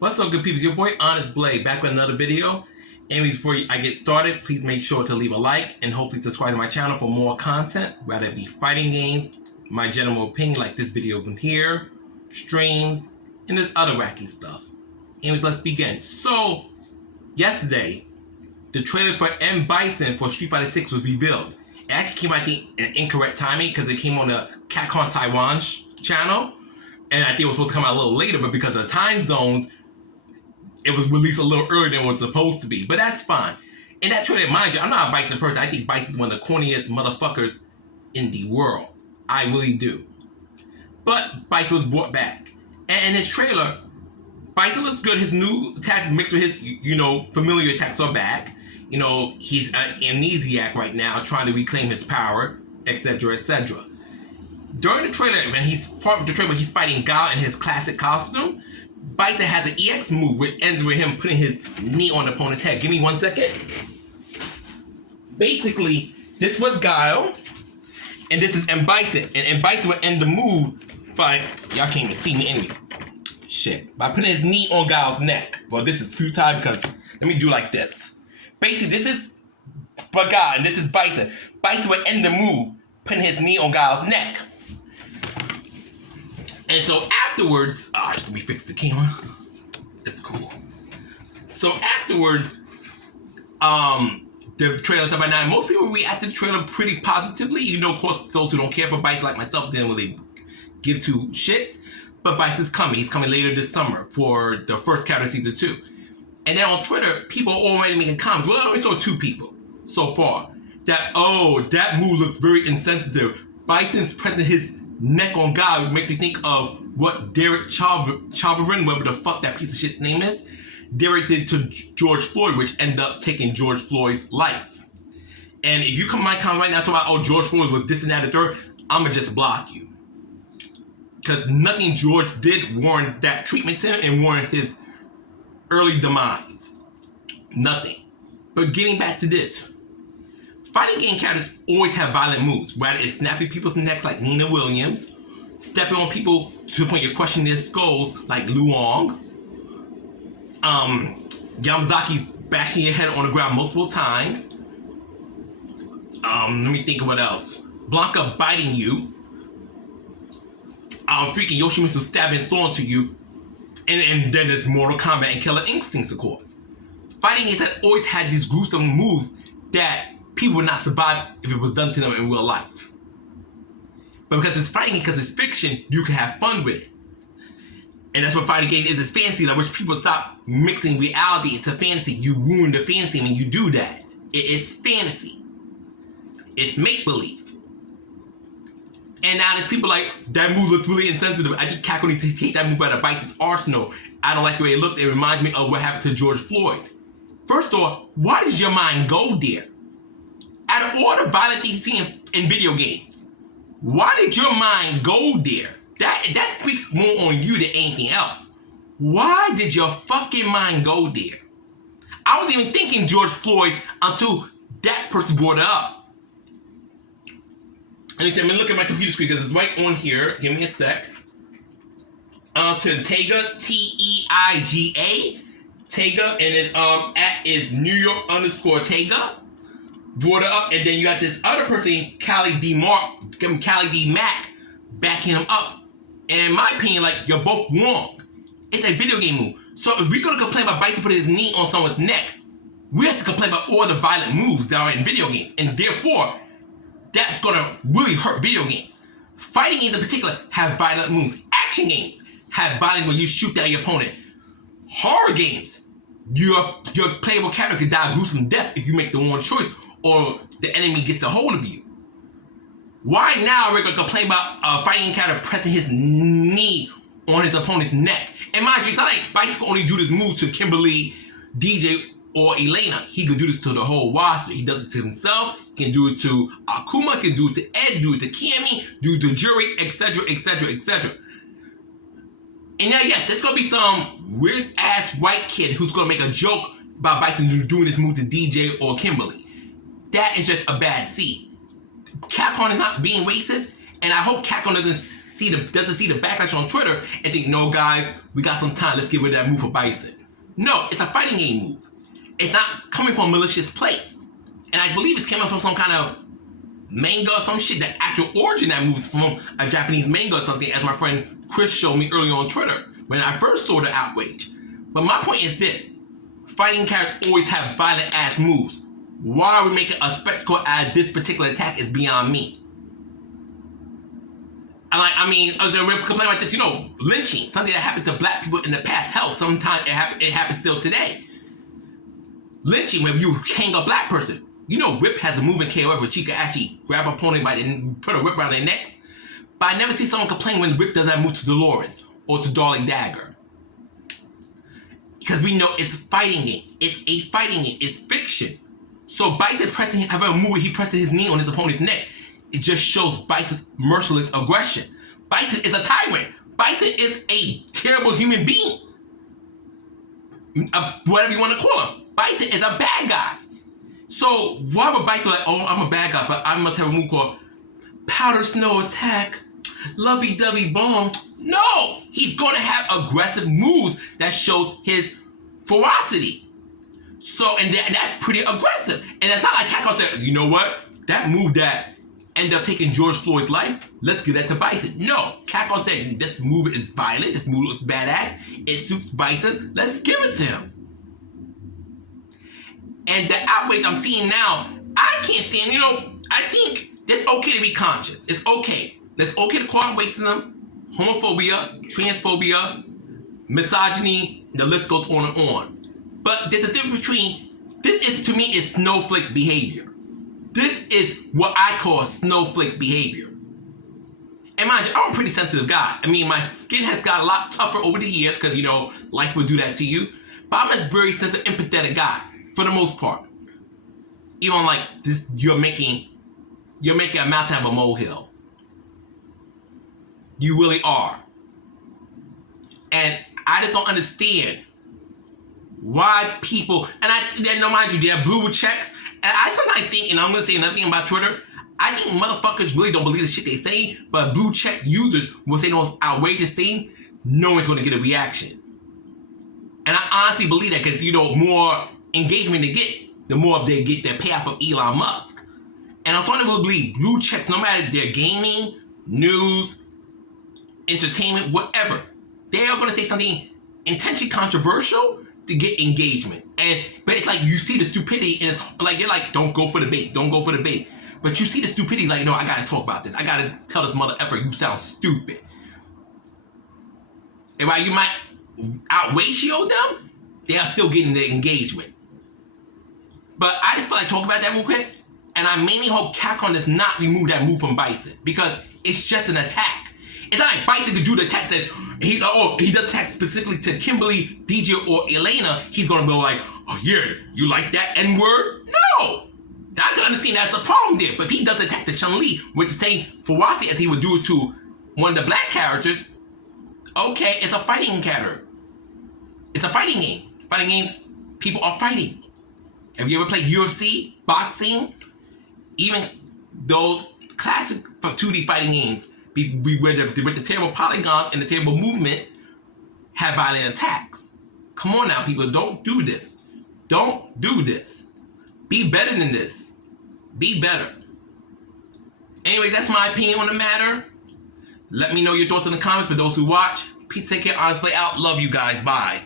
What's up, good people? Your boy Onyxe Blade back with another video. And before I get started, please make sure to leave a like and hopefully subscribe to my channel for more content, whether it be fighting games, my general opinion like this video from here, streams, and this other wacky stuff. Anyways, let's begin. So, yesterday, the trailer for M.Bison for Street Fighter 6 was revealed. It actually came out, I think, in incorrect timing because it came on the Capcom Taiwan channel. And I think it was supposed to come out a little later, but because of the time zones, it was released a little earlier than it was supposed to be. But that's fine. And that trailer, mind you, I'm not a Bison person. I think Bison's one of the corniest motherfuckers in the world. I really do. But Bison was brought back. And in his trailer, Bison looks good. His new attacks mixed with his, familiar attacks are back. He's an amnesiac right now, trying to reclaim his power, etc., etc. During the trailer, when he's part of the trailer, he's fighting Gao in his classic costume. Bison has an EX move which ends with him putting his knee on the opponent's head. Give me 1 second. Basically, this was Gao, and this is M.Bison. And M.Bison would end the move by, y'all can't even see me anyways. Shit. By putting his knee on Gao's neck. Well, this is futile because, let me do like this. Basically, this is Gao, and this is Bison. Bison would end the move putting his knee on Gao's neck. And so afterwards, let me fix the camera. It's cool. So afterwards, the trailer stuff by now, most people reacted to the trailer pretty positively. Of course, those who don't care for Bison like myself didn't really give two shits. But Bison's coming. He's coming later this summer for the first character season 2. And then on Twitter, people are already making comments. Well, I only saw 2 people so far. That move looks very insensitive. Bison's pressing his neck on God makes me think of what Derek Chauvin, whatever the fuck that piece of shit's name is, Derek did to George Floyd, which ended up taking George Floyd's life. And if you come to my comment right now talking about, George Floyd was this and that and the third, I'ma just block you. Because nothing George did warrant that treatment to him and warrant his early demise. Nothing. But getting back to this, fighting game characters always have violent moves, whether it's snapping people's necks like Nina Williams, stepping on people to the point you're questioning their skulls like Luong, Yamazaki's bashing your head on the ground multiple times, let me think of what else, Blanca biting you, freaking Yoshimitsu stabbing sword to you, and then there's Mortal Kombat and Killer Instincts, of course. Fighting games have always had these gruesome moves that people would not survive if it was done to them in real life. But because it's fighting, because it's fiction, you can have fun with it. And that's what fighting game is, it's fantasy. I wish people stop mixing reality into fantasy. You ruin the fantasy when you do that. It is fantasy. It's make-believe. And now there's people like, that move looks really insensitive. I think Capcom needs to take that move out of Bison's arsenal. I don't like the way it looks. It reminds me of what happened to George Floyd. First off, why does your mind go there? Out of all the violent things you see in video games, why did your mind go there? That speaks more on you than anything else. Why did your fucking mind go there? I wasn't even thinking George Floyd until that person brought it up. Let me see, I'm gonna look at my computer screen because it's right on here. Give me a sec. To Taiga, T-E-I-G-A. Taiga, and his at is New York _Taiga. Brought it up, and then you got this other person, Callie D. Mack, backing him up. And in my opinion, you're both wrong. It's a video game move. So if we're gonna complain about Bison putting his knee on someone's neck, we have to complain about all the violent moves that are in video games. And therefore, that's gonna really hurt video games. Fighting games in particular have violent moves. Action games have violence where you shoot down your opponent. Horror games, your playable character could die a gruesome death if you make the wrong choice or the enemy gets a hold of you. Why now we're gonna complain about a fighting character pressing his knee on his opponent's neck? And mind you, it's not like Bison can only do this move to Kimberly, DJ, or Elena. He could do this to the whole roster. He does it to himself. He can do it to Akuma. He can do it to Ed. Do it to Cammy. Do it to Jury, etc., etc., etc. And now, yes, there's gonna be some weird ass white kid who's gonna make a joke about Bison doing this move to DJ or Kimberly. That is just a bad seed. Capcom is not being racist, and I hope Capcom doesn't doesn't see the backlash on Twitter and think, no guys, we got some time, let's get rid of that move for Bison. No, it's a fighting game move. It's not coming from a malicious place. And I believe it's coming from some kind of manga or some shit. The actual origin of that move is from a Japanese manga or something, as my friend Chris showed me earlier on Twitter when I first saw the outrage. But my point is this: fighting characters always have violent ass moves. Why are we making a spectacle out of this particular attack is beyond me. I mean, we're complaining about this, lynching, something that happens to black people in the past. Hell, sometimes it happens still today. Lynching, where you hang a black person. Whip has a move in KOF where she can actually grab an opponent and put a whip around their necks. But I never see someone complain when Whip does that move to Dolores or to Darling Dagger. Because we know it's fighting game. It's a fighting game. It's fiction. So Bison having a move where he presses his knee on his opponent's neck, it just shows Bison's merciless aggression. Bison is a tyrant. Bison is a terrible human being. Whatever you want to call him. Bison is a bad guy. So why would Bison like, oh, I'm a bad guy, but I must have a move called Powder Snow Attack, Lovey-Dovey Bomb? No! He's going to have aggressive moves that shows his ferocity. So, and that's pretty aggressive. And it's not like Kako said, you know what? That move that ended up taking George Floyd's life, let's give that to Bison. No, Kako said, this move is violent, this move looks badass, it suits Bison, let's give it to him. And the outrage I'm seeing now, I can't stand, I think it's okay to be conscious. It's okay. It's okay to call out racism, homophobia, transphobia, misogyny, the list goes on and on. But there's a difference between, this is, to me, is snowflake behavior. This is what I call snowflake behavior. And mind you, I'm a pretty sensitive guy. I mean, my skin has got a lot tougher over the years because, life will do that to you. But I'm a very sensitive, empathetic guy, for the most part. Even like this, you're making a mountain have a molehill. You really are. And I just don't understand why people, mind you, they have blue checks. And I sometimes think, and I'm going to say another thing about Twitter, I think motherfuckers really don't believe the shit they say, but blue check users will say the most outrageous thing, no one's going to get a reaction. And I honestly believe that because, more engagement they get, the more they get their payoff of Elon Musk. And I'm starting to believe blue checks, no matter their gaming, news, entertainment, whatever, they are going to say something intentionally controversial to get engagement. But it's like you see the stupidity and it's like you're like, don't go for the bait, don't go for the bait. But you see the stupidity like, no, I gotta talk about this. I gotta tell this mother effer you sound stupid. And while you might out-ratio them, they are still getting the engagement. But I just feel like talking about that real quick, and I mainly hope Capcom does not remove that move from Bison because it's just an attack. It's not like Bison could do the attack that he does attack specifically to Kimberly, DJ, or Elena. He's gonna go like, oh yeah, you like that N-word? No! I can understand that's a problem there, but if he does attack the Chun-Li with the same ferocity as he would do it to one of the black characters, okay, it's a fighting character. It's a fighting game. Fighting games, people are fighting. Have you ever played UFC, boxing, even those classic 2D fighting games with the terrible polygons and the terrible movement have violent attacks? Come on now, people, don't do this. Don't do this. Be better than this. Be better. Anyway, that's my opinion on the matter. Let me know your thoughts in the comments for those who watch. Peace, take care, honest play out. Love you guys. Bye.